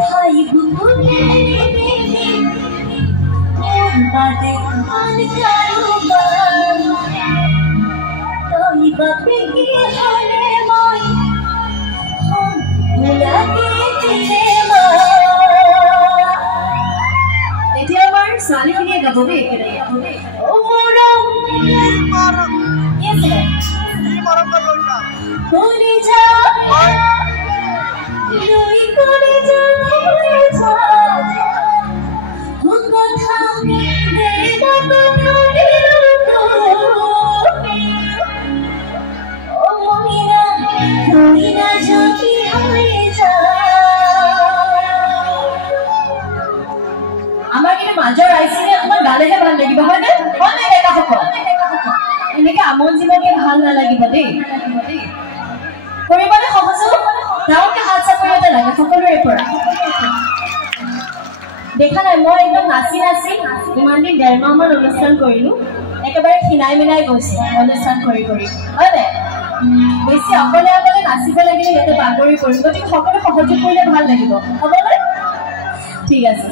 কথাই ভুলে বাদে আৰ কাৰুবা তই বাপে কি হলে মই ভুলাকে দিলে মা এতিয়া আমাৰ ছোৱালীখিনিয়ে গাব দেই একেলগে অ মৰম করে যা লই করে যা লই যা হুন কথা দে কথা দিলো ও মহিনা তুই না যদি হয়ে যা আমার কিন্তু মাজৰ আইছিলে অকমান গালেহে ভাল লাগিব হয় নে ডেকা সকল এনেকে আমন জীবকে ভাল নালাগিব দেই কৰিবনে সহযোগ ডাঙৰকে হাত চাপৰিব লাগে সকলোৰে পৰা দেখা নাই মই একদম নাচি নাচি ইমান দিন 1.5 মাহমান অনুষ্ঠান কৰিলো একেবাৰে খিনাই মিলাই গৈছে অনুষ্ঠান কৰি কৰি হয়নে বেছি অকলে অকলে নাচিব লাগিলে ইয়াতে বাগৰি কৰিম গতিকে সকলোৱে সহযোগ কৰিলে ভাল লাগিব হ'বনে ঠিক আছে